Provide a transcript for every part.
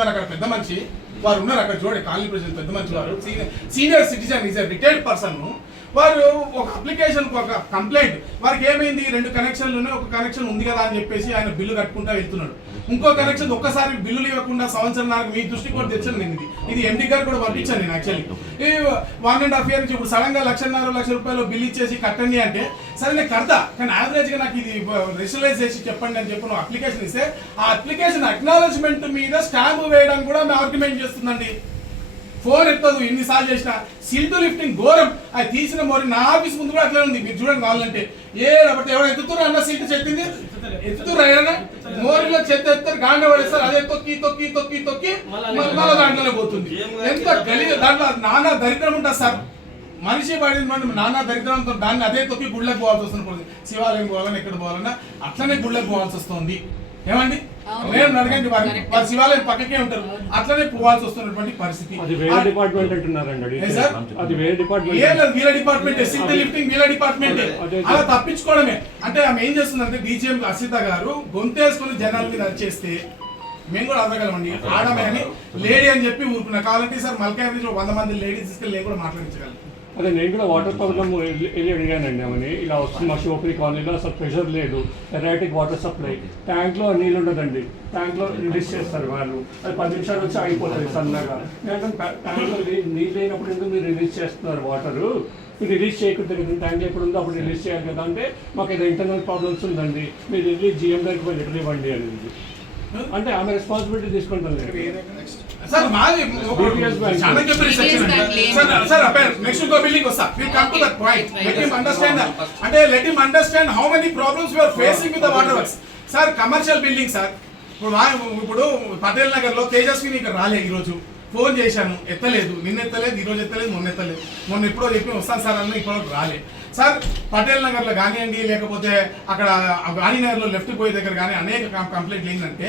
అక్కడ పెద్ద మనిషి వారు ఉన్నారు అక్కడ చూడండి కాలనీ ప్రెసిడెంట్ పెద్ద మనిషి వారు. Senior senior citizen is retired person వారు ఒక అప్లికేషన్ ఒక కంప్లైంట్ వారికి ఏమైంది? రెండు కనెక్షన్లు ఉన్నాయి ఒక కనెక్షన్ ఉంది కదా అని చెప్పేసి ఆయన బిల్లు కట్టుకుంటా వెళ్తున్నాడు. ఇంకో కనెక్షన్ ఒక్కసారి బిల్లులు ఇవ్వకుండా సంవత్సరం నాకు మీ దృష్టి కూడా తెచ్చాను నేను ఇది. ఇది ఎండి గారు కూడా పంపించాను నేను యాక్చువల్లీ ఈ వన్ అండ్ హాఫ్ ఇయర్ నుంచి ఇప్పుడు సడన్గా లక్షన్నర లక్ష రూపాయలు బిల్ ఇచ్చేసి కట్టండి అంటే సరే నేను కడతా కానీ యావరేజ్గా నాకు ఇది రిజిస్టరైజ్ చేసి చెప్పండి అని చెప్పి నువ్వు అప్లికేషన్ ఇస్తే ఆ అప్లికేషన్ అక్నాలజ్మెంట్ మీద స్టాంప్ వేయడానికి కూడా ఆమె ఆర్గ్యుమెంట్ చేస్తుందండి. ఫోన్ ఎత్తదు ఎన్నిసార్లు చేసిన. సిల్టు లిఫ్టింగ్ ఘోరం. అది తీసిన మోరి నా ఆఫీస్ ముందు కూడా అట్లా ఉంది. మీరు చూడండి కావాలంటే. ఏ లేకపోతే ఎవరు ఎత్తుతున్నారు అన్న సీటు చెత్తింది ఎత్తుతున్నారు ఏదైనా? మోరిలో చెత్త ఎత్తారు గాండ పడేస్తారు అదే తొక్కి తొక్కి తొక్కి తొక్కి మళ్ళీ దాంట్లోనే పోతుంది. ఎంత గలి దాంట్లో నానా దరిద్రం ఉంటుంది సార్. మనిషి పడింది మనం నానా దరిద్రంతో దాన్ని అదే తొక్కి గుళ్ళకి పోవాల్సి వస్తుంది. పోతుంది శివాలయం పోవాలని ఎక్కడ పోవాలన్నా అట్లనే గుళ్ళకి పోవాల్సి వస్తుంది. ఏమండి. నేను అడగండి వారి శివాలయం పక్కకే ఉంటారు. అట్లనే పోవాల్సి వస్తున్నటువంటి పరిస్థితి. అది వేరే డిపార్ట్మెంట్ అంటున్నారండి ఏ సార్? అది వేరే ఏ డిపార్ట్మెంట్ లేదు వీళ్ళ డిపార్ట్మెంట్ సింట్ లిఫ్టింగ్ వీళ్ళ డిపార్ట్మెంట్. అలా తప్పించుకోవడమే. అంటే ఆమె ఏం చేస్తుందంటే డీజీఎం అసిత గారు గొంతేసుకుని జనాల మీద వచ్చేస్తే మేము కూడా అడగలమండి ఆడమే అని లేడీ అని చెప్పి ఊరుకున్నా కావాలంటే సార్ మల్కాయ వంద మంది లేడీస్ తీసుకెళ్ళి నేను కూడా మాట్లాడించగలను. అదే నేను కూడా వాటర్ ప్రాబ్లమ్ వెళ్ళి అడిగానండి ఆమెని. ఇలా వస్తుంది మా షోపరి కాలనీలో అసలు ప్రెషర్ లేదు. ఎరాటిక్ వాటర్ సప్లై ట్యాంక్లో నీళ్ళు ఉండదండి. ట్యాంక్లో రిలీజ్ చేస్తారు వాళ్ళు. అది పది నిమిషాలు వచ్చి ఆగిపోతుంది సన్నగా. ట్యాంక్లో నీళ్ళు లేనప్పుడు ఎందుకు మీరు రిలీజ్ చేస్తున్నారు వాటరు మీరు రిలీజ్ చేయకుండా కదా ట్యాంక్ ఎప్పుడు ఉందో అప్పుడు రిలీజ్ చేయాలి కదా అంటే మాకు ఏదో ఇంటర్నల్ ప్రాబ్లమ్స్ ఉందండి. మీరు రిలీజ్ జిఎం గారికి పోయి లెటర్ ఇవ్వండి అనేది. అంటే ఆమె రెస్పాన్సిబిలిటీ తీసుకుంటుంది. సార్ మాది bank లేని- సార్ సార్ అప్పర్ నెక్స్ట్ ఇంకో బిల్డింగ్ వస్తా. Will come to that point let him understand అంటే let him understand how many problems we are facing with the water works sir commercial building sir ఇప్పుడు ఇప్పుడు పటేల్ నగర్లో తేజస్విని ఇక్కడ రాలే ఈ రోజు ఫోన్ చేశాను. ఎత్తలేదు. నిన్న ఎత్తలేదు ఈ రోజు ఎత్తలేదు మొన్న ఎత్తలేదు. మొన్న ఎప్పుడో చెప్పి వస్తాను సార్ అన్న ఇప్పుడు రాలే. సార్ పటేల్ నగర్లో కానివ్వండి లేకపోతే అక్కడ గాంధీనగర్లో లెఫ్ట్ పోయే దగ్గర కానీ అనేక కంప్లైంట్లు ఏంటంటే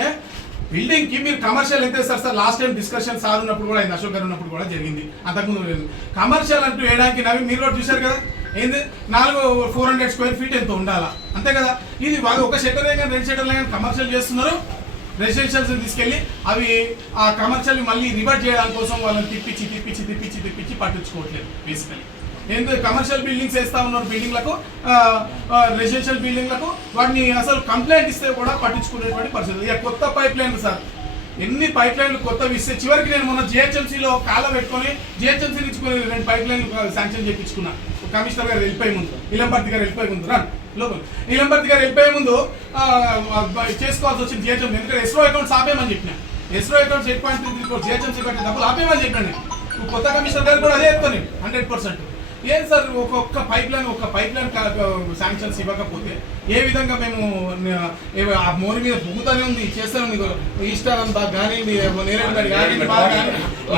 బిల్డింగ్కి మీరు కమర్షియల్ అయితే sir sir last time discussion sir ఉన్నప్పుడు కూడా అయింది అశోక్ గారు ఉన్నప్పుడు కూడా జరిగింది. అంతకుముందు లేదు. కమర్షియల్ అంటూ వేయడానికి నవి మీరు కూడా చూశారు కదా? ఏంది? నాలుగు ఫోర్ హండ్రెడ్ స్క్వేర్ ఫీట్ ఎంత ఉండాలా? అంతే కదా? ఇది వాళ్ళు ఒక షెటర్ కానీ రెండు షెటర్ కానీ కమర్షియల్ చేస్తున్నారు. రెసిడెన్షియల్స్ తీసుకెళ్ళి అవి ఆ కమర్షియల్ మళ్ళీ రివర్ట్ చేయడానికి కోసం వాళ్ళని తిప్పించి తిప్పించి తిప్పించి తిప్పించి పట్టించుకోవట్లేదు బేసికలీ ఎందుకు కమర్షియల్ బిల్డింగ్స్ వేస్తా ఉన్నారు బిల్డింగ్లకు రెసిడెన్షియల్ బిల్డింగ్లకు వాటిని అసలు కంప్లైంట్ ఇస్తే కూడా పట్టించుకునేటువంటి పరిస్థితి ఇక కొత్త పైప్ లైన్లు సార్. ఎన్ని పైప్ లైన్లు కొత్తవి ఇస్తే చివరికి నేను మొన్న జిహెచ్ఎంసీలో కాల పెట్టుకొని జిహెచ్ఎంసీ నుంచి కొన్ని రెండు పైప్ లైన్లు శాంక్షన్ చేయించుకున్నా. కమిషనర్ గారు వెళ్ళిపోయే ముందు ఇలంపర్తి గారు వెళ్ళిపోయే ముందు రా లోపల. ఇలంపర్తి గారు వెళ్ళిపోయే ముందు చేసుకోవాల్సి వచ్చింది జిహెచ్ఎంసీ. ఎందుకంటే ఎస్రో అకౌంట్స్ ఆపేయమని చెప్పిన. Escrow accounts eight point three three four GHMC కట్టే డబ్బులు ఆపేయమని చెప్పాను నేను. కొత్త కమిషనర్ గారు కూడా అదే చెప్తాను హండ్రెడ్ పర్సెంట్. ఏం సార్ ఒక్కొక్క పైప్ లైన్ ఒక పైప్ లైన్ శాంక్షన్స్ ఇవ్వకపోతే ఏ విధంగా మేము ఆ మోరి మీద పొగుతూనే ఉంది చేస్తూనే ఉంది ఈస్టర్ అంతా నేరేడు కానివ్వండి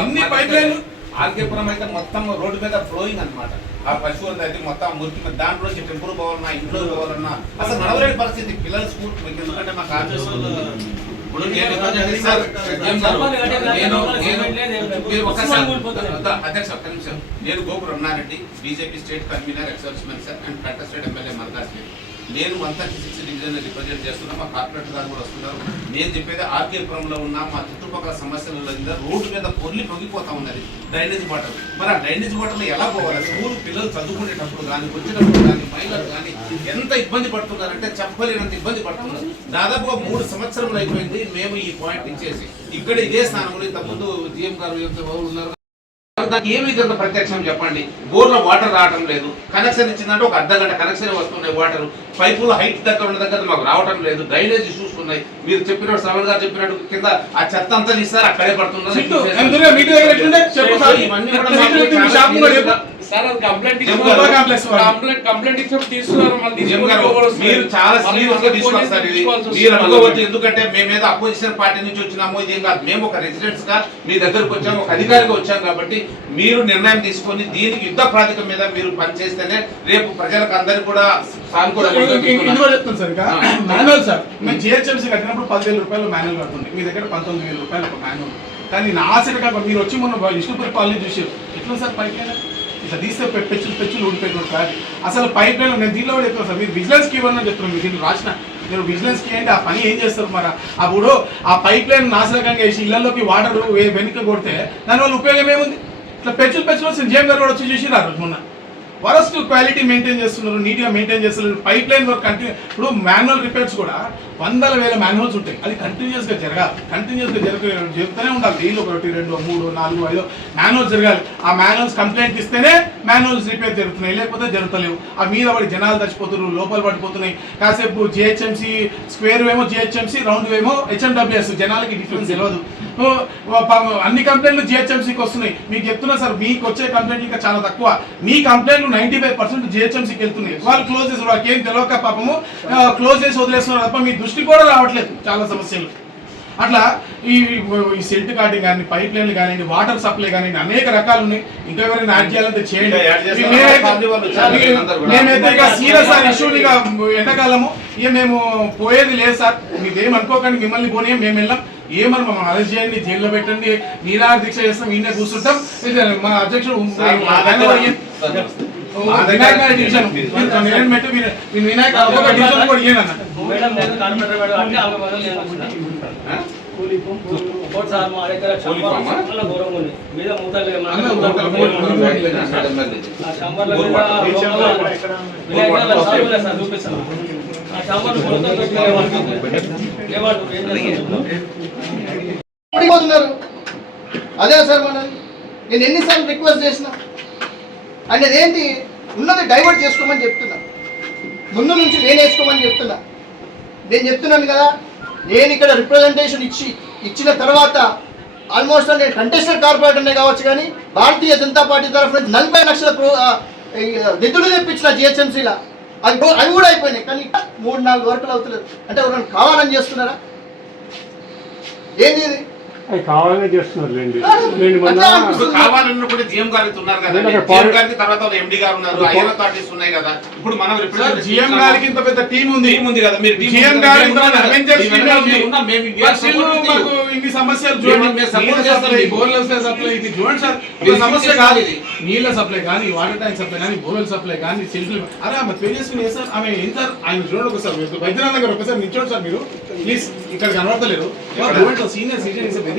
ఎన్ని పైప్ లైన్లు ఆర్కేపురం అయితే మొత్తం రోడ్డు మీద ఫ్లోయింగ్ అన్నమాట. ఆ పశువులు అయితే మొత్తం మురికి మీద దాంట్లో టెంపుల్ పోవాలన్నా ఇంట్లో పోవాలన్నా అసలు నడవలేని పరిస్థితి. పిల్లల స్కూల్ ఎందుకంటే మాకు ఆఫీస్ ఇప్పుడు నేను సార్, మీరు అధ్యక్ష ఒక్క నిమిషం. నేను గోపురం ఉన్నానండి BJP state convener exservicemen sir and state MLA మల్కాజ్ నేను one thirty six division represent చేస్తున్నా మా కార్పొరేటర్ గారు కూడా వస్తున్నారు. నేను చెప్పేది ఆర్కేపురంలో ఉన్న మా చుట్టుపక్కల సమస్యల కింద రోడ్డు మీద పొర్లి పొంగిపోతా ఉన్నది డ్రైనేజ్ వాటర్. మరి ఆ డ్రైనేజ్ వాటర్ ఎలా పోవాలి? స్కూల్ పిల్లలు చదువుకునేటప్పుడు కానీ వచ్చేటప్పుడు కానీ మహిళలు కానీ ఎంత ఇబ్బంది పడుతున్నారంటే చెప్పలేనంత ఇబ్బంది పడుతున్నారు. దాదాపుగా మూడు సంవత్సరం అయిపోయింది మేము ఈ పాయింట్ ఇచ్చేసి. ఇక్కడ ఇదే స్థానంలో ఇంతకుముందు జిఎం గారు ఎవరు ఉన్నారు. దానికి ఏమి ఇదంతా ప్రత్యక్షం చెప్పండి? బోర్లో వాటర్ రావటం లేదు. కనెక్షన్ ఇచ్చిందంటే ఒక అర్ధ గంట కనెక్షన్ వస్తున్నాయి వాటర్. పైపులు హైట్ దగ్గర ఉన్న దగ్గర మాకు రావటం లేదు. డ్రైనేజ్ ఇష్యూస్ ఉన్నాయి. మీరు చెప్పినట్టు శ్రవణ్ గారు చెప్పినట్టు కింద ఆ చెత్త అంతా తీస్తారు అక్కడే పడుతున్నారు. ఇవన్నీ కూడా సార్ అది కంప్లైంట్. కంప్లైంట్ కంప్లైంట్ తీసుకున్నారు. మీరు చాలా సీరియస్గా తీసుకోవాలి ఇది మీరు అనుకోవచ్చు. ఎందుకంటే మేమేదో అపోజిషన్ పార్టీ నుంచి వచ్చినామో ఇదేం కాదు మేము ఒక రెసిడెంట్స్గా మీ దగ్గరకు వచ్చాము ఒక అధికారిగా వచ్చాం కాబట్టి మీరు నిర్ణయం తీసుకొని దీనికి యుద్ధ ప్రాతిక మీద మీరు పనిచేస్తేనే రేపు ప్రజలకు అందరికి కూడా సార్ ఇక ఆ. మాన్యువల్ సార్ మేము జిహెచ్ఎంసీ కట్టినప్పుడు పదివేల రూపాయలు మాన్యువల్ కడుతుంది మీ దగ్గర పంతొమ్మిది వేల రూపాయలు ఒక మాన్యువల్ కానీ నా ఆశ కాక మీరు వచ్చి మొన్న విష్ణుపురి కాలనీ చూసారు ఎట్లా సార్ లైన్ ఇట్లా తీస్తే పెచ్చులు పెచ్చులు ఊడిపోయిన కాదు. అసలు పైప్ లైన్ నేను దీనిలో కూడా చెప్తాను సార్. మీరు విజిలెన్స్కి ఇవ్వని చెప్తున్నాను మీరు దీన్ని రాసిన. మీరు విజిలెన్స్కి ఏంటి ఆ పని ఏం చేస్తారు మరి? అప్పుడు ఆ పైప్ లైన్ నాశనకంగా వేసి ఇళ్ళలోకి వాటర్ వెనుక కొడితే దానివల్ల ఉపయోగం ఏముంది? ఇట్లా పెచ్చులు పెచ్చులు వచ్చింది జేఎం గారు కూడా వచ్చి చూసి ఆ రోజు మొన్న. వరస్ట్ క్వాలిటీ మెయింటైన్ చేస్తున్నారు. నీట్గా మెయింటైన్ చేస్తున్నారు. పైప్ లైన్ వర్క్ కంటిన్యూ ఇప్పుడు మాన్యువల్ రిపేర్స్ కూడా వందల వేల మాన్యువల్స్ ఉంటాయి. అది కంటిన్యూస్గా జరగాలి. కంటిన్యూస్గా జరగ జరుగుతూనే ఉండాలి. డైలీ ఒకటి రెండు మూడు నాలుగు ఐదు మాన్యువల్స్ జరగాలి. ఆ మాన్యువల్స్ కంప్లైంట్ ఇస్తేనే మాన్యువల్స్ రిపేర్ జరుగుతున్నాయి. లేకపోతే జరుగుతలేవు. ఆ మీద పడి జనాలు చచ్చిపోతున్నారు లోపల పడిపోతున్నాయి. కాసేపు జిహెచ్ఎంసీ స్క్వేర్ వేమో జిహెచ్ఎంసీ రౌండ్ వేమో హెచ్ఎండబ్ల్యూఎస్ జనాలకి డిఫరెన్స్ తెలియదు అన్ని కంప్లైంట్లు జిహెచ్ఎంసీకి వస్తున్నాయి. మీకు చెప్తున్నా సార్ మీకు వచ్చే కంప్లైంట్ ఇంకా చాలా తక్కువ. మీ కంప్లైంట్లు నైన్టీ ఫైవ్ పర్సెంట్ జిహెచ్ఎంసీకి వెళ్తున్నాయి. వాళ్ళు క్లోజ్ చేసి వాళ్ళకి ఏం తెలియక పాపము క్లోజ్ చేసి వదిలేస్తున్నారు తప్ప మీ దృష్టి కూడా రావట్లేదు చాలా సమస్యలు. అట్లా ఈ ఈ సెల్ట్ కార్డింగ్ కానీ పైప్ లైన్లు కానివ్వండి వాటర్ సప్లై కానివ్వండి అనేక రకాలు ఉన్నాయి. ఇంకా ఎవరైనా యాడ్ చేయాలంటే చేయండి. ఇంకా? మేమైతే- సీరియస్ సార్ ఇష్యూ ఇక ఎండాకాలము. ఇక మేము పోయేది లేదు సార్. మీదేం అనుకోకండి మిమ్మల్ని పోనీ మేము వెళ్ళాం. ఏమని మమ్మల్ని అరెస్ట్ చేయండి జైల్లో పెట్టండి నీరా దీక్ష చేస్తాం ఈయన కూర్చుంటాం. మా అధ్యక్షుడు వినాయక్ డివిజన్. వినాయక్ డివిజన్ కూడా మేడం నేను కార్పొరేటర్ మేడం అంటే ఆమె నేను వచ్చిన. సార్ మా దగ్గర? చాలా ఉంది. మీద మూతలు చూపిస్తాను. ఆ చంబర్లు అదే సార్ మన. నేను ఎన్నిసార్లు రిక్వెస్ట్ చేసిన. అంటే ఏంటి ఉన్నది డైవర్ట్ చేసుకోమని చెప్తున్నా. ముందు నుంచి నేను వేసుకోమని చెప్తున్నా. నేను చెప్తున్నాను కదా నేను ఇక్కడ రిప్రజెంటేషన్ ఇచ్చి ఇచ్చిన తర్వాత ఆల్మోస్ట్ నేను కంటెస్టెడ్ కార్పొరేటర్నే కావచ్చు కానీ భారతీయ జనతా పార్టీ తరఫున నలభై లక్షల ప్రో- నిధులు తెప్పించిన జిహెచ్ఎంసీలా. అవి అవి కూడా అయిపోయినాయి. కానీ మూడు నాలుగు వర్కులు అవుతలేదు. అంటే ఎవరైనా కావాలని చేస్తున్నారా? ఏంది అవి కావాలనే చేస్తున్నారు లేండి నేను మొన్న ఇప్పుడు కావాలన్నప్పుడు జీఎం గారికి ఉన్నారు కదా. నేను ఒక జీఎం పాయింట్- గారికి తర్వాత ఎండి గారు ఉన్నారు. అథారిటీస్ ఉన్నాయి కదా. ఇప్పుడు మనం రిప్రజెంట్ జిఎం గారికి ఇంత పెద్ద టీం ఉంది. టీం ఉంది కదా. మీరు ఉంది గారు కదా, మేము ఉన్నాం. ఉంది. ఉన్నాం. మాకు ఇన్ని సమస్యలు మేము- చూడండి మేము support నీళ్ళ చేస్తాం. సప్లై మీకు. బోర్వెల్ సప్లై ఇది చూడండి సార్. సమస్య కాదు. ఇది. నీళ్ళ సప్లై కానీ వాటర్ ట్యాంక్ సప్లై కానీ బోర్వెల్ సప్లై కానీ సెంట్రల్ అరే ఆమె పే చేసుకుని ఏ సార్ ఆమె ఏం సార్? ఆయన చూడండి ఒకసారి. వైద్యనాథ్ గారు ఒకసారి నిల్చోండి సార్ మీరు. ప్లీజ్ ఇక్కడ కనబడతలేరు senior citizen is very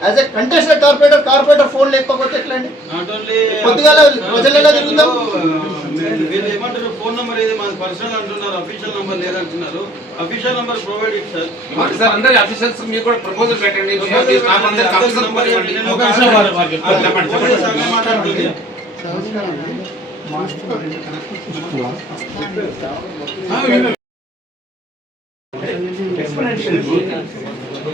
as a contested corporator corporator phone లేకపోతే ఎట్లా అండి పొద్దుగాల ప్రజలలో తిరుగుదాం వీళ్ళు ఏమంటారు ఫోన్ నెంబర్ ఇది మన పర్సనల్ అంటున్నారు అఫీషియల్ నంబర్ లేదంటున్నారు. Official number provide sir sir అందరి అఫీషియల్స్ మీరు కూడా ప్రపోజల్ పెట్టండి. మాట్లాడుతుంది వీళ్ళు-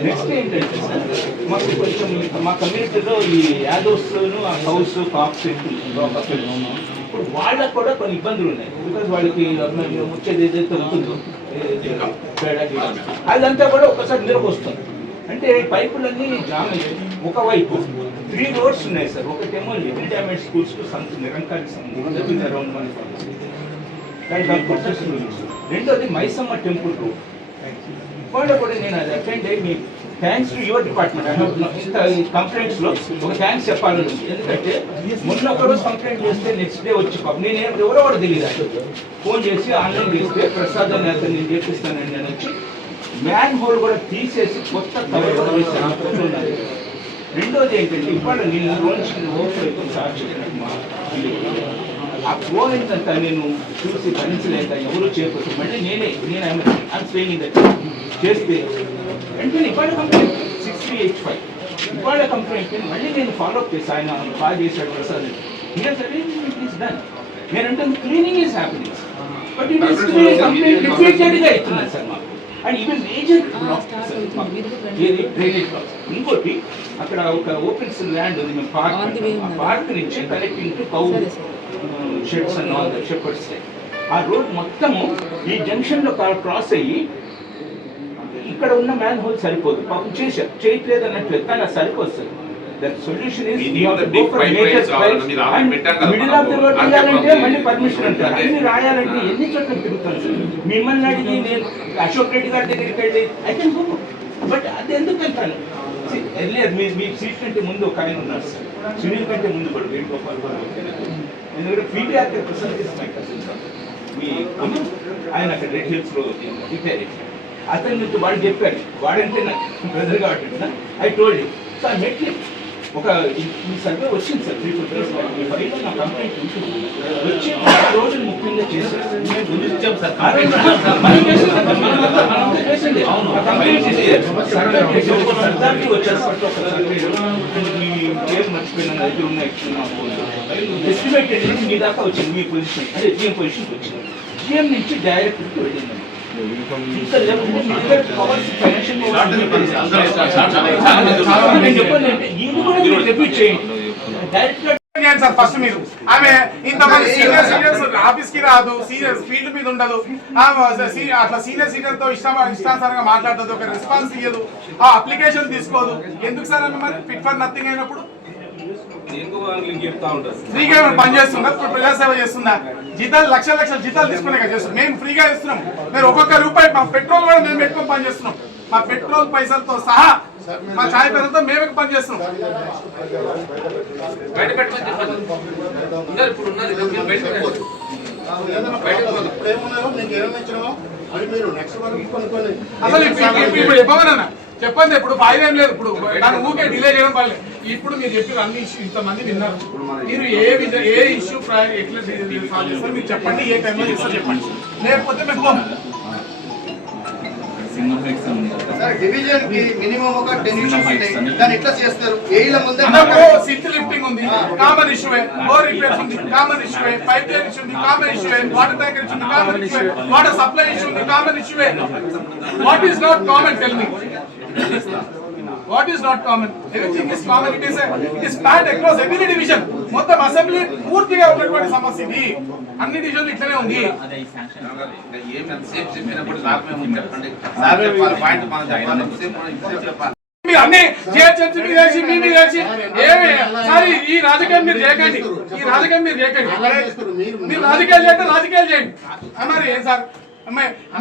నెక్స్ట్ ఏంటంటే సార్, మాకు కొంచెం మా కమ్యూనిటీలో ఈ యాదవ్స్ ఆ హౌస్ కాప్స్ ఇప్పుడు వాళ్ళకు కూడా కొన్ని ఇబ్బందులు ఉన్నాయి. బికాస్ వాళ్ళకి వచ్చేది ఏదైతే ఉంటుందో ఏదైతే అదంతా కూడా ఒకసారి నిరకు వస్తుంది. అంటే పైపులన్నీ జామ్ అయ్యాయి ఒకవైపు త్రీ రోడ్స్ ఉన్నాయి సార్. ఒకటేమో little damage schools to something Nirankari something around one రెండోది మైసమ్మ టెంపుల్ రోడ్ వాళ్ళు కూడా నేను అది అటెండ్ అయ్యి మీ థ్యాంక్స్ టు యువర్ డిపార్ట్మెంట్ ఇంత కంప్లైంట్స్లో ఒక థ్యాంక్స్ చెప్పాలని ఉంది. ఎందుకంటే మొన్న ఒకరోజు కంప్లైంట్ చేస్తే నెక్స్ట్ డే వచ్చి పాపం. నేను ఎవరో కూడా తెలియదు? ఫోన్ చేసి ఆన్లైన్ చేస్తే ప్రసాద్ అని అతను నేను చేపిస్తానని నేను వచ్చి మ్యాన్ హోల్ కూడా తీసేసి కొత్త రెండోది ఏంటంటే ఇవాళ నేను రోజు ఓట్లు సాక్షి మా ఆ పోయిందంతా నేను చూసి భరించలేక ఎవరు చేయకపోతే మళ్ళీ నేనే నేను ఐమ్ స్టేయింగ్ దట్ చేస్తే వెంటనే ఇవాళ complaint six three eight five ఇవాళ కంప్లైంట్ మళ్ళీ నేను ఫాలో అప్ చేసి ఆయన బాగా చేశాడు Prasad here is done cleaning is happening but it is complaint రిపీటెడ్గా సార్ మాకు. అండ్ ఈవెన్ మేజర్ ఏది? డ్రైనేజ్ బ్లాక్స్ ఇంకోటి అక్కడ ఒక ఓపెన్ ల్యాండ్ ఉంది మేము పార్క్ పార్క్ నుంచి connecting to cow sheds and all that shepherds ఆ రోడ్ మొత్తము ఈ జంక్షన్లో క్రాస్ అయ్యి ఇక్కడ ఉన్న మ్యాన్ హోల్ సరిపోదు. పాపం చేశారు. చేయట్లేదు అన్నట్లేదు కానీ అది సరిపోదు sir The solution is We you need have the to big go for pipe major lines కావాలి. pipes మీరు ఆల్రెడీ and పెట్టాం కదా middle of the మనము. road అంటే వేయాలంటే మనకి మళ్ళీ పర్మిషన్ అంటారు. అంటే- అన్ని రాయాలంటే ఎన్ని చోట్ల తిరుగుతాను సార్ మిమ్మల్ని అడిగి నేను అశోక్ రెడ్డి గారి దగ్గరికి వెళ్ళి ఐ కెన్ గో బట్ అది ఎందుకు వెళ్తాను ఎర్లియర్ మీ మీ సీట్ కంటే ముందు ఒక ఆయన ఉన్నారు సార్ సునీల్ కంటే ముందు కూడా వేణుగోపాల్ వచ్చారు. ఎందుకంటే పీటీఆర్ ఫెసిలిటీస్ మై ఆయన అక్కడ రెడ్ హిల్స్లో రిపేర్ అతను మీకు వాడు చెప్పాడు వాడంటే నాకు బ్రదర్ కాబట్టి ఐ టోల్డ్ సార్ మెట్లీ ఒక ఈ ఈ సర్వే వచ్చింది సార్ త్రీ ఫోర్ నా కంప్లైంట్ వచ్చి రోజులు ముఖ్యంగా చేశారు సర్వే చేసి ఒక సర్దార్కి పేరు మర్చిపోయినా ఎస్టిమేట్ మీ దాకా వచ్చింది మీ పొజిషన్ అదే జిఎం పొజిషన్కి వచ్చింది. జిఎం నుంచి డైరెక్టర్కి వెళ్ళింది. చేయండి. సార్ ఫస్ట్ మీరు. ఆమె ఇంతమంది సీనియర్ సీనియర్స్ ఆఫీస్కి రాదు. సీనియర్ ఫీల్డ్ మీద ఉండదు. అట్లా సీనియర్ సీనియర్తో ఇష్టం ఇష్టానుసారంగా మాట్లాడుతుంది ఒక రెస్పాన్స్ ఇయ్యదు. ఆ అప్లికేషన్ తీసుకోదు. ఎందుకు సార్ ఆమె మరి ఫిట్ ఫర్ నథింగ్ అయినప్పుడు? ఫ్రీగా ఏమైనా పని చేస్తుందా ఇప్పుడు ప్రజాసేవ చేస్తుందా జీతాలు లక్షల లక్షల జీతాలు తీసుకునే కదా చేస్తున్నాం. మేము ఫ్రీగా ఇస్తున్నాం. మీరు ఒక్కొక్క రూపాయి మా పెట్రోల్ కూడా మేము పెట్టుకొని పని చేస్తున్నాం మా పెట్రోల్ పైసలతో సహా మా ఛాయ్ పైసలతో మేమే పని చేస్తున్నాం. అసలు ఇప్పుడు చెప్పమన్నా చెప్పండి ఇప్పుడు ఫైల్ ఏం లేదు. ఇప్పుడు దాని ఊకే డిలే చేయడం వల్లే ఇప్పుడు మీరు చెప్పిన అన్ని ఇష్యూ ఇంతమంది విన్నారు. మీరు ఏ విధ ఏ ఇష్యూ ఎట్లా సాల్వ్ చేస్తారు? మీరు చెప్పండి ఏ టైంలో చేస్తారు చెప్పండి. లేకపోతే మేము పోము. సార్ డివిజన్కి మినిమం ఒక టెన్ ఇష్యూస్ ఉంటాయి. దాన్ని ఎట్లా చేస్తారు? ఏళ్ళ ముందే మనకు సిట్ లిఫ్టింగ్ ఉంది. కామన్ ఇష్యూ బోర్ రిపేర్స్ ఉంది. Common issue pipe line issue ఉంది. Common issue water tanker issue ఉంది. Common issue water supply issue ఉంది. Common issue what is not common tell me what is not common everything is common it is it is spot across every division మొత్తం assembly పూర్తిగా ఉన్నటువంటి సమస్య ఇది. అన్ని డివిజన్లు ఇట్లనే ఉంది. పాయింట్ మీరు అన్ని చేయొచ్చు మీరు చేసి మీ మీరు చేసి ఏమి? సార్ ఈ- రాజకీయం మీరు చేయకండి. ఈ రాజకీయం మీరు చేయకండి. మీరు. రాజకీయాలు చేయండి రాజకీయాలు చేయండి. మరి ఏం సార్?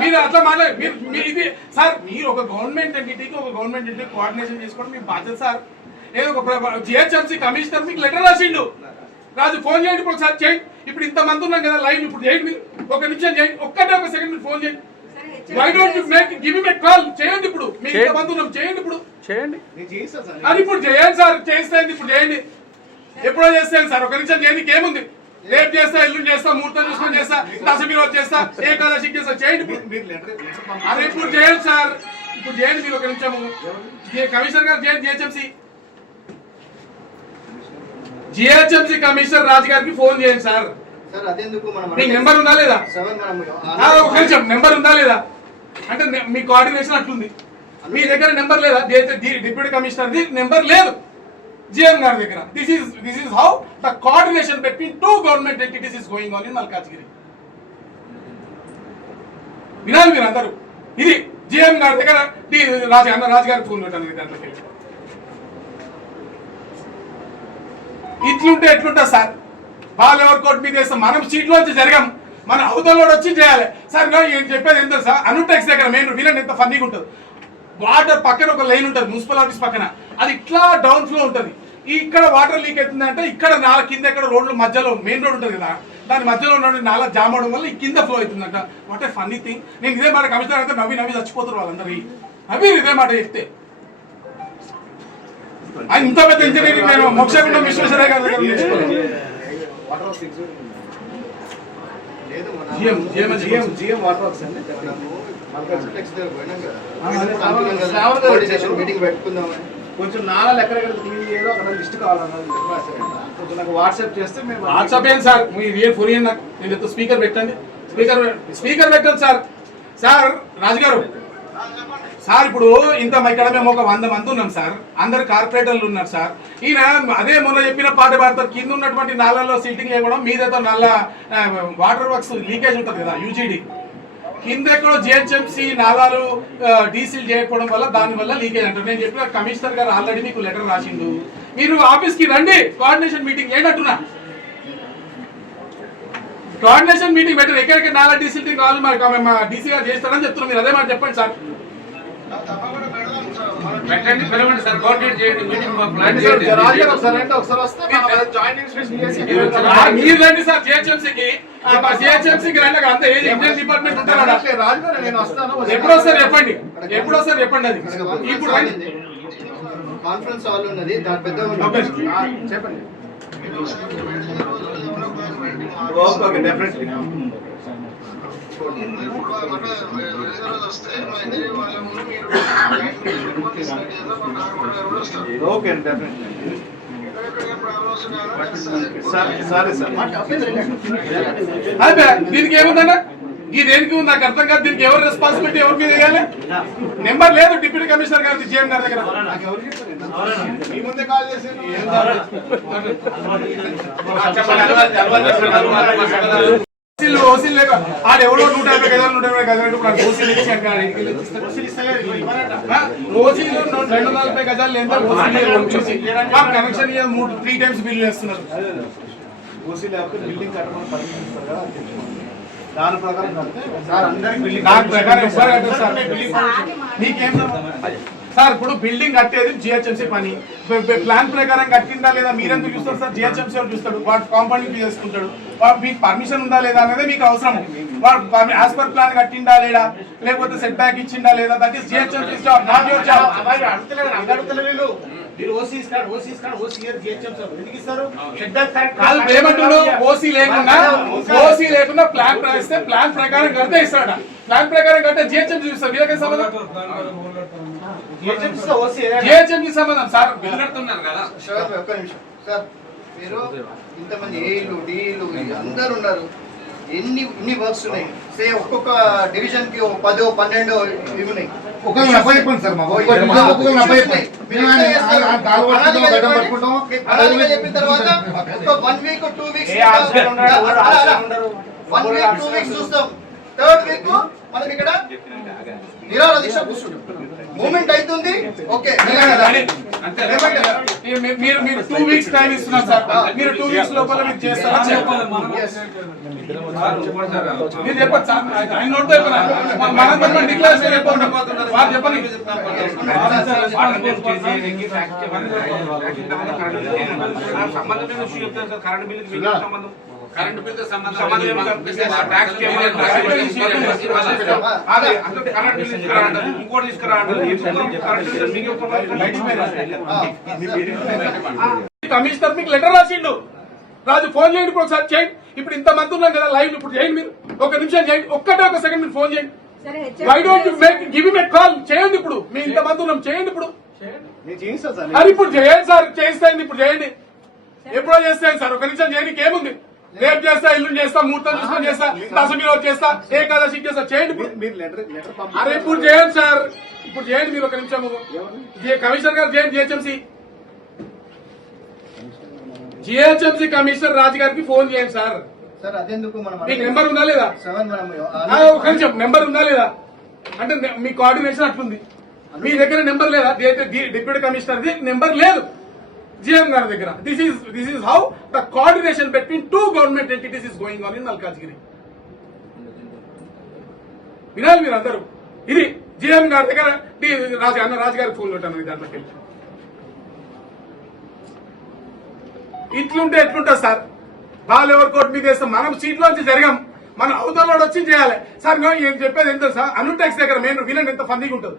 మీరు అట్లా మాట్లాడి మీరు ఇది సార్ మీరు ఒక గవర్నమెంట్ ఎంటిటీకి ఒక గవర్నమెంట్ ఎంటిటీ కోఆర్డినేషన్ చేసుకోవడం మీ బాధ్యత సార్. ఏదో ఒక జిహెచ్ఎంసీ కమిషనర్ మీకు లెటర్ రాసిండు. రాజు ఫోన్ చేయండి ఇప్పుడు ఒకసారి చేయండి ఇప్పుడు ఇంతమంది ఉన్నాం కదా లైవ్ ఇప్పుడు చేయండి మీరు. ఒక నిమిషం చేయండి ఒక్కటే ఒక సెకండ్ మీరు ఫోన్ చేయండి why don't you make give me call చేయండి ఇప్పుడు. మీ ఇంతమంది ఉన్నాం చేయండి ఇప్పుడు. చేయండి. అది ఇప్పుడు చేయండి సార్. చేస్తే ఇప్పుడు చేయండి. ఎప్పుడో చేస్తాను సార్? ఒక నిమిషం చేయడానికి ఏముంది రేపు చేస్తా ఎల్లుండి చేస్తా ముహూర్తం చూసుకొని చేస్తా దశమి రోజు చేస్తా ఏకాదశికి చేస్తా చేయండి. అరే ఇప్పుడు చేయండి సార్. ఇప్పుడు చేయండి మీరు ఒక నిమిషము. కమిషనర్ గారు చేయండి జిహెచ్ఎంసీ. జిహెచ్ఎంసీ కమిషనర్ రాజు గారికి ఫోన్ చేయండి సార్. మీకు నెంబర్ ఉందా లేదా? ఒక నిమిషం నెంబర్ ఉందా లేదా? అంటే మీ కోఆర్డినేషన్ అట్లుంది. మీ దగ్గర నెంబర్ లేదా? డిప్యూటీ కమిషనర్ ది నెంబర్ లేదు. జిఎం గారి దగ్గర this is this is how the coordination between two government entities is going on in Malkajgiri వినాలి మీరు అందరూ ఇది జిఎం గారి దగ్గర డి రాజు అన్న రాజు గారికి ఫోన్ పెట్టాను దాంట్లోకి ఇట్లుంటే ఎట్లుంటా సార్? వాళ్ళు ఎవరు కోర్టు మీద వేస్తాం మనం సీట్లో వచ్చి జరగం. మన అవతలోడు వచ్చి చేయాలి. సార్ నేను ఏం చెప్పేది ఎంత సార్ అనుటెక్స్ దగ్గర మెయిన్ విలన్ ఎంత ఫన్నీగా ఉంటుంది. వాటర్ పక్కన ఒక లైన్ ఉంటుంది మున్సిపల్ ఆఫీస్ పక్కన. అది ఇట్లా డౌన్ ఫ్లో ఉంటుంది. ఇక్కడ వాటర్ లీక్ అవుతుంది అంటే ఇక్కడ నాల కింద ఇక్కడ రోడ్లు మధ్యలో మెయిన్ రోడ్ ఉంటుంది కదా దాని మధ్యలో ఉన్న నాల జామ్ అవడం వల్ల ఈ కింద ఫ్లో అవుతుందంట. వాట్ ఏ ఫన్నీ థింగ్ నేను ఇదే మాట కమిషనర్ అయితే నవ్వి నవ్వి చచ్చిపోతారు వాళ్ళందరూ. నవ్వి ఇదే మాట చెప్తే. ఇంత పెద్ద ఇంజనీరింగ్ నేను మోక్షగుండం విశ్వేశ్వరయ్య గారి దగ్గర నేర్చుకోలేదు. మీటింగ్ పెట్టుకుందామని. కొంచెం నాలా ఎక్కడెక్కడ క్లీన్ చేయాలో అక్కడ లిస్ట్ కావాలన్నది కొంచెం నాకు వాట్సాప్ చేస్తే మేము వాట్సాప్ ఏంటి సార్? మీరు ఏం ఫోన్ ఇయ్యండి నాకు? నేను చెప్తా స్పీకర్ పెట్టండి? స్పీకర్ స్పీకర్ పెట్టండి సార్. సార్ రాజుగారు. సార్ ఇప్పుడు ఇంత ఇక్కడ మేము ఒక వంద మంది ఉన్నాం సార్. అందరు కార్పొరేటర్లు ఉన్నారు సార్. ఈయన అదే మొన్న చెప్పిన పాట పాడతారు. కింద ఉన్నటువంటి నాళ్ళలో సీటింగ్ చేయడం మీదతో నల్ల వాటర్ వర్క్స్ లీకేజ్ ఉంటుంది కదా యూజీడీ. కింద ఎక్కడో జిహెచ్ఎంసీ నాలాలు డీసీలు చేయకపోవడం వల్ల దాని వల్ల లీకేజ్ అంటారు. నేను చెప్పిన కమిషనర్ గారు ఆల్రెడీ మీకు లెటర్ రాసిండు. మీరు ఆఫీస్కి రండి కోఆర్డినేషన్ మీటింగ్ ఏంటంటున్నా కోఆర్డినేషన్ మీటింగ్ పెట్టారు. ఎక్కడికి నాలా డీసీ రావాలి మరి మా డీసీ గారు చేస్తారని చెప్తున్నారు. మీరు అదే మాట చెప్పండి సార్. పెట్టండి పిలవండి సార్ కోఆర్డినేట్ చేయండి మీటింగ్ ప్లాన్ రండి సార్, చేయండి. రాజు గారు ఒకసారి వస్తే మనం జాయింట్ ఇన్స్పెక్షన్ చేసి ఆ, మీరు రండి సార్ జిహెచ్ఎంసీకి జిహెచ్ఎంసీకి రండి అంతా ఏది ఇండియన్ డిపార్ట్మెంట్ ఉంటారు అక్కడ. రాజు రాజు గారు నేను వస్తాను ఎప్పుడు వస్తారు చెప్పండి ఎప్పుడు వస్తారు చెప్పండి అది. ఇప్పుడు రండి. కాన్ఫరెన్స్ హాల్ ఉన్నది దాని పెద్ద ఓకే. ఆ, ఓకే సరే సార్ అదే దీనికి ఏముందన్నా? ఈ దేనికి ఉంది? నాకు అర్థం కాదు. దీనికి ఎవరు రెస్పాన్సిబిలిటీ ఎవరి మీద వేయాలి నెంబర్ లేదు డిప్యూటీ కమిషనర్ గారి జిఎం గారి దగ్గర. మీ ముందే కాల్ చేశాను ఓసీలు లేక ఆడు ఎవరో నూట యాభై గదాలు నూట యాభై గదాలు ఇప్పుడు ఓసీలు ఇచ్చి అక్కడ ఓసీలు నూ- రెండు నలభై గజాలు ఎంత ఓసీలు కనెక్షన్ మూడు త్రీ టైమ్స్ బిల్లు వేస్తున్నారు. ఓసీ లేకపోతే బిల్డింగ్ కట్టడం పర్మిషన్ దాని ప్రకారం కడితే సార్ ఇప్పుడు బిల్డింగ్ కట్టేది జిహెచ్ఎంసీ పని. ప్ల- ప్ల- ప్లాన్ ప్రకారం కట్టిందా లేదా మీరెందుకు చూస్తారు సార్? జిహెచ్ఎంసీ వాడు చూస్తాడు. వాడు కాంపౌండ్ చేసుకుంటాడు. వాడు మీకు పర్మిషన్ ఉందా లేదా అనేది మీకు అవసరం. వాడు యాజ్ పర్ ప్లాన్ కట్టిందా లేదా? లేకపోతే సెట్ బ్యాక్ ఇచ్చిందా లేదా? That is GHMC job not your job వీళ్ళు మీరు OC OC OC year GHM sir ఎందుకు ఇస్తారు? ఓసీ లేకుండా ఓసీ లేకుండా ప్లాన్ ఇస్తే ప్లాన్ ప్రకారం కడితే ఇస్తాడ ప్లాన్ ప్రకారం కడితే జిహెచ్ఎంసీ చూస్తారు వీళ్ళకి సంబంధం? జిహెచ్ఎం సంబంధం సార్. బిల్ కడుతున్నారు కదా. సార్ ఒక్క నిమిషం. సార్ మీరు ఇంతమంది ఏలు డీలు అందరు ఉన్నారు. ఎన్ని ఇన్ని వర్క్స్ ఉన్నాయి? సే ఒక్కొక్క డివిజన్కి పదో పన్నెండో ఇవి ఉన్నాయి. సార్ మాకు. చెప్పిన తర్వాత ఒక one week two weeks one week two weeks చూస్తాం. థర్డ్ వీక్ మనం ఇక్కడ నిరాహార దీక్ష కూర్చుంటాం మూమెంట్ అవుతుంది ఓకే మీరు మీరు టూ వీక్స్ టైం ఇస్తున్నారు సార్. మీరు టూ వీక్స్ లోపల మీరు చేస్తారా? చెప్పాలి మీరు చెప్పండి సార్. ఆయన నోట్ మనం డిక్లేర్ వారు చెప్పండి. సంబంధం కరెంట్ బిల్లు సంబంధం. కరెంట్ బిల్లు ఇంకోటి? కమిషనర్ మీకు లెటర్ రాసిండు. రాజు ఫోన్ చేయండి ఇప్పుడు ఒకసారి చేయండి. ఇప్పుడు ఇంత మంది ఉన్నాం కదా లైవ్ ఇప్పుడు చేయండి మీరు. ఒక నిమిషం చేయండి. ఒక్కటే ఒక సెకండ్ మీరు ఫోన్ చేయండి. Why don't you make give me call చేయండి ఇప్పుడు. మీ ఇంత మంది ఉన్నాం చేయండి ఇప్పుడు. అది ఇప్పుడు చేయండి సార్ చేస్తాయండి ఇప్పుడు చేయండి. ఎప్పుడో చేస్తాయండి సార్ ఒక నిమిషం చేయడానికి ఏముంది రేపు చేస్తా ఇల్లు చేస్తా ముహూర్తం చూసుకొని చేస్తా దశమి రోజు చేస్తా ఏకాదశి చేస్తా చేయండి ఇప్పుడు. మీరు లెటర్ లెటర్ అరే ఇప్పుడు చేయండి సార్. ఇప్పుడు చేయండి మీరు ఒక నిమిషం కమిషనర్ గారు చేయండి జిహెచ్ఎంసీ. జిహెచ్ఎంసీ కమిషనర్ రాజు గారికి ఫోన్ చేయండి సార్. మీకు నెంబర్ ఉందా లేదా? ఒక నిమిషం నెంబర్ ఉందా లేదా? అంటే మీ కోఆర్డినేషన్ అట్లుంది. మీ దగ్గర నెంబర్ లేదా? డిప్యూటీ కమిషనర్ ది నెంబర్ లేదు. జిఎం గారి దగ్గర. This is this is how the coordination between two government entities is going on in Malkajgiri వినాలి మీరు అందరూ ఇది జిఎం గారి దగ్గర రాజు అన్న రాజు గారికి ఫోన్ కొట్టాను దాంట్లోకి వెళ్ళి. ఇట్లుంటే ఎట్లుంటుంది సార్? వాళ్ళు ఎవరి కోర్టు మీద వేస్తాం మనం సీట్లోంచి జరగం. మనం అవతల వచ్చి చేయాలి. సార్ నేను ఏం చెప్పేది ఎంత సార్ అనుటెక్స్ దగ్గర మెయిన్ వినండి ఎంత ఫండింగ్ ఉంటుంది.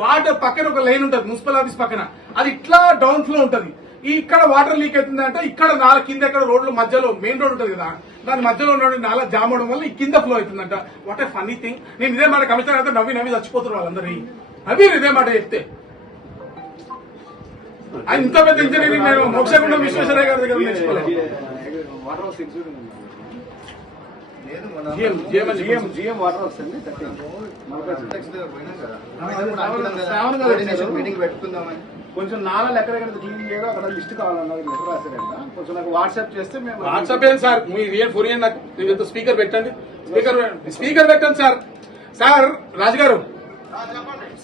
వాటర్ పక్కన ఒక లైన్ ఉంటుంది మున్సిపల్ ఆఫీస్ పక్కన. అది ఇట్లా డౌన్ ఫ్లో ఉంటుంది. ఇక్కడ వాటర్ లీక్ అవుతుంది అంటే ఇక్కడ నాలుగు కింద ఎక్కడ రోడ్లు మధ్యలో మెయిన్ రోడ్ ఉంటుంది కదా. దాని మధ్యలో ఉన్న నాలా జామ్ అవడం వల్ల కింద ఫ్లో అవుతుందంట. వాట్ ఏ ఫన్నీ థింగ్ నేను ఇదే మాట కమిషనర్ అయితే నవ్వి నవ్వి చచ్చిపోతున్నారు వాళ్ళందరూ అవి ఇదే మాట చెప్తే. ఇంత పెద్ద ఇంజనీరింగ్ నేను మోక్షగుండం విశ్వేశ్వరయ్య గారి దగ్గర నేర్చుకోలేదు. మీటింగ్ పెట్టుకుందామని. కొంచెం నాలా ఎక్కడెక్కడ క్లీన్ చేయాలో అక్కడ లిస్ట్ కావాలన్నారు లెటర్ రాశారంట కొంచెం నాకు వాట్సాప్ చేస్తే మేము వాట్సాప్ ఏంటి సార్? మీ రియల్ ఫోన్ ఏంటి నాకు? స్పీకర్ పెట్టండి. స్పీకర్ స్పీకర్ పెట్టండి సార్. సార్ రాజుగారు.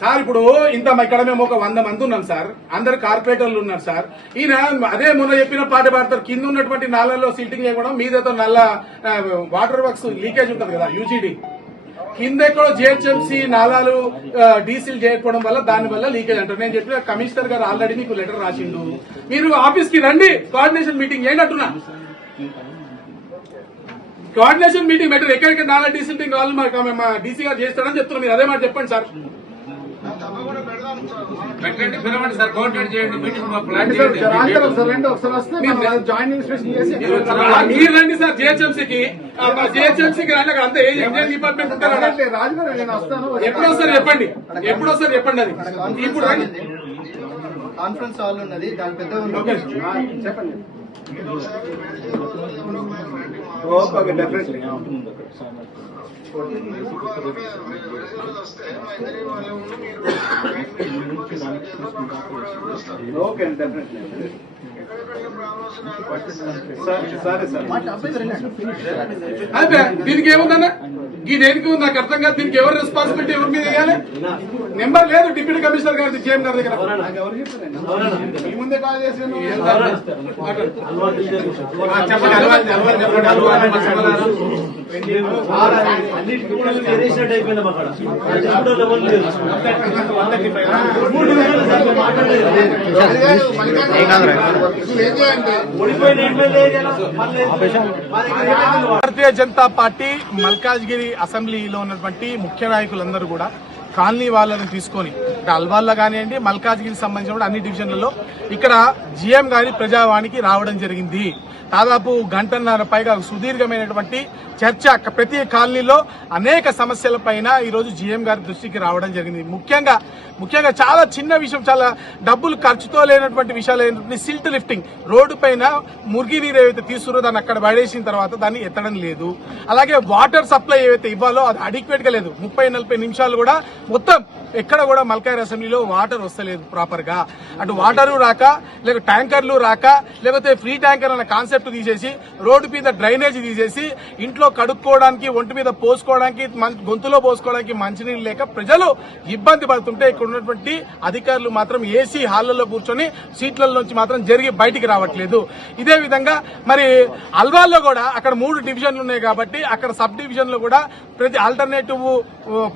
సార్ ఇప్పుడు ఇంత ఇక్కడ మేము ఒక వంద మంది ఉన్నాం సార్. అందరు కార్పొరేటర్లు ఉన్నారు సార్. ఈయన అదే మొన్న చెప్పిన పాట పాడతారు. కింద ఉన్నటువంటి నాలలో సీటింగ్ చేయడం మీదతో నల్ల వాటర్ వర్క్స్ లీకేజ్ ఉంటుంది కదా యూజీడీ కింద ఎక్కడో జిహెచ్ఎంసీ నాలాలు డీసీలు చేయకపోవడం వల్ల దాని వల్ల లీకేజ్ అంటారు. నేను చెప్పిన కమిషనర్ గారు ఆల్రెడీ మీకు లెటర్ రాసిండు. మీరు ఆఫీస్కి రండి కోఆర్డినేషన్ మీటింగ్ ఏంటి కోఆర్డినేషన్ మీటింగ్ బెటర్ ఎక్కడికి నాలా డీసిల్టింగ్ కావాలి మా డీసీ గారు చేస్తాడని చెప్తున్నారు మీరు అదే మాట చెప్పండి సార్. పెట్టండి పిలవండి సార్ కోఆర్డినేట్ చేయండి మీటింగ్ ప్లాన్ చేయండి. రండి మీరు సార్ జిహెచ్ఎంసీకి. జిహెచ్ఎంసీకి రండి అక్కడ అంతా ఇంజనీర్ డిపార్ట్మెంట్ ఉంటారు ఎప్పుడు వస్తారు చెప్పండి? ఎప్పుడు వస్తారు చెప్పండి అది? ఇప్పుడు రండి. కాన్ఫరెన్స్ హాల్ ఉన్నది దాని పెద్ద చెప్పండి. ఓకే డెఫినెట్లీ ఓకే డెఫినెట్లీ అదే దీనికి ఏముందన్న? ఈ దేనికి ఉంది? నాకు అర్థం కాదు. దీనికి ఎవరు రెస్పాన్సిబిలిటీ ఎవరి మీద వేయాలి? నెంబర్ లేదు. డిప్యూటీ కమిషనర్ గారి జీఎం గారి దగ్గర. మీ ముందే కాల్ చెప్పండి. భారతీయ జనతా పార్టీ మల్కాజ్గిరి అసెంబ్లీలో ఉన్నటువంటి ముఖ్య నాయకులందరూ కూడా కాలనీ వాళ్ళని తీసుకొని అల్వాల్లో కానివ్వండి మల్కాజ్గిరికి సంబంధించిన అన్ని డివిజన్లలో ఇక్కడ జిఎం గారి ప్రజావాణికి రావడం జరిగింది. దాదాపు గంటన్నర పైగా సుదీర్ఘమైనటువంటి చర్చ ప్రతి కాలనీలో అనేక సమస్యలపైన ఈరోజు జీఎం గారి దృష్టికి రావడం జరిగింది. ముఖ్యంగా ముఖ్యంగా చాలా చిన్న విషయం చాలా డబ్బులు ఖర్చుతో లేనటువంటి విషయాలు ఏంటంటే సిల్ట్ లిఫ్టింగ్ రోడ్డు పైన మురిగి నీరు ఏవైతే తీసుకురో దాన్ని అక్కడ పడేసిన తర్వాత దాన్ని ఎత్తడం లేదు. అలాగే వాటర్ సప్లై ఏవైతే ఇవ్వాలో అది అడిక్వేట్గా లేదు. ముప్పై నలభై నిమిషాలు కూడా మొత్తం ఎక్కడ కూడా మల్కాయర్ అసెంబ్లీలో వాటర్ వస్తలేదు ప్రాపర్గా అటు వాటర్ రాక లేక ట్యాంకర్లు రాక లేకపోతే ఫ్రీ ట్యాంకర్ అనే కాన్సెప్ట్ తీసేసి రోడ్డు మీద డ్రైనేజ్ తీసేసి ఇంట్లో కడుక్కోవడానికి ఒంటి మీద పోసుకోవడానికి గొంతులో పోసుకోవడానికి మంచినీళ్ళు లేక ప్రజలు ఇబ్బంది పడుతుంటే ఇక్కడ ఉన్నటువంటి అధికారులు మాత్రం ఏసీ హాళ్ళలో కూర్చొని సీట్లలోంచి మాత్రం జరిగి బయటికి రావట్లేదు. ఇదే విధంగా మరి అల్వాల్లో కూడా అక్కడ మూడు డివిజన్లు ఉన్నాయి కాబట్టి అక్కడ సబ్ డివిజన్లు కూడా ప్రతి ఆల్టర్నేటివ్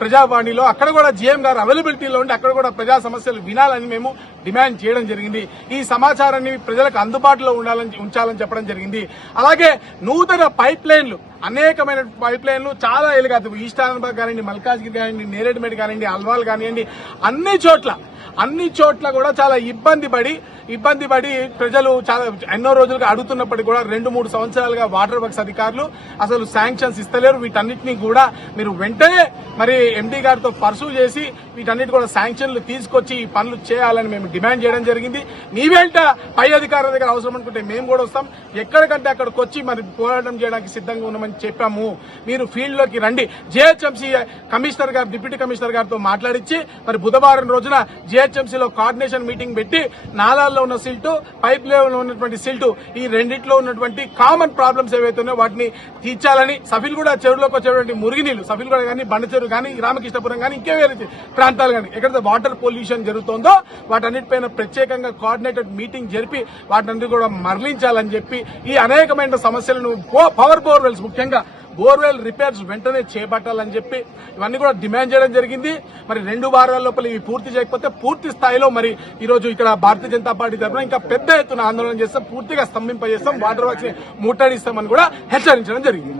ప్రజావాణిలో అక్కడ కూడా జీఎం గారు అవైలబిలిటీలో ఉండి అక్కడ కూడా ప్రజా సమస్యలు వినాలని మేము డిమాండ్ చేయడం జరిగింది. ఈ సమాచారాన్ని ప్రజలకు అందుబాటులో ఉండాలని ఉంచాలని చెప్పడం జరిగింది. అలాగే నూతన పైప్ లైన్లు అనేకమైన పైప్ లైన్లు చాలా ఎలుగాదు ఈస్ట్ ఆనందబాగ్ కానివ్వండి మల్కాజ్గిరి కానివ్వండి నేరేడ్మేడ్ కానివ్వండి అల్వాల్ కానివ్వండి అన్ని చోట్ల అన్ని చోట్ల కూడా చాలా ఇబ్బంది పడి ఇబ్బంది పడి ప్రజలు చాలా ఎన్నో రోజులుగా అడుగుతున్నప్పటికీ కూడా రెండు మూడు సంవత్సరాలుగా వాటర్ వర్క్స్ అధికారులు అసలు శాంక్షన్స్ ఇస్తలేరు. వీటన్నిటిని కూడా మీరు వెంటనే మరి ఎండీ గారితో పర్సూ చేసి వీటన్నిటి కూడా శాంక్షన్లు తీసుకొచ్చి ఈ పనులు చేయాలని మేము డిమాండ్ చేయడం జరిగింది. మీ వెంట పై అధికారుల దగ్గర అవసరం అనుకుంటే మేము కూడా వస్తాం. ఎక్కడికంటే అక్కడికి వచ్చి మరి పోరాటం చేయడానికి సిద్ధంగా ఉన్నామని చెప్పాము. మీరు ఫీల్డ్లోకి రండి. జిహెచ్ఎంసీ కమిషనర్ గారు డిప్యూటీ కమిషనర్ గారితో మాట్లాడించి మరి బుధవారం రోజున జిహెచ్ఎంసీలో కోఆర్డినేషన్ మీటింగ్ పెట్టి నాలాల్లో ఉన్న సిల్టు పైప్ లెవెల్లో ఉన్నటువంటి సిల్టు ఈ రెండిట్లో ఉన్నటువంటి కామన్ ప్రాబ్లమ్స్ ఏవైతే ఉన్నాయో వాటిని తీర్చాలని సఫిల్ కూడా చెరువులోకి వచ్చేటువంటి మురుగునీళ్ళు సఫిల్ కూడా కానీ బండ చెరువు కానీ రామకృష్ణపురం కానీ ఇంకే వేరే ప్రాంతాలు కానీ ఎక్కడైతే వాటర్ పొల్యూషన్ జరుగుతుందో వాటన్నిటిపైన ప్రత్యేకంగా కోఆర్డినేటెడ్ మీటింగ్ జరిపి వాటన్నిటి కూడా మరలించాలని చెప్పి ఈ అనేకమైన సమస్యలను పవర్ బోర్వెల్స్ ముఖ్యంగా బోర్వెల్ రిపేర్స్ వెంటనే చేపట్టాలని చెప్పి ఇవన్నీ కూడా డిమాండ్ చేయడం జరిగింది. మరి రెండు వారాల లోపల ఇవి పూర్తి చేయకపోతే పూర్తి స్థాయిలో మరి ఈరోజు ఇక్కడ భారతీయ జనతా పార్టీ తరఫున ఇంకా పెద్ద ఎత్తున ఆందోళన చేస్తాం పూర్తిగా స్తంభింపజేస్తాం వాటర్ వర్క్స్ ముట్టడిస్తామని కూడా హెచ్చరించడం జరిగింది.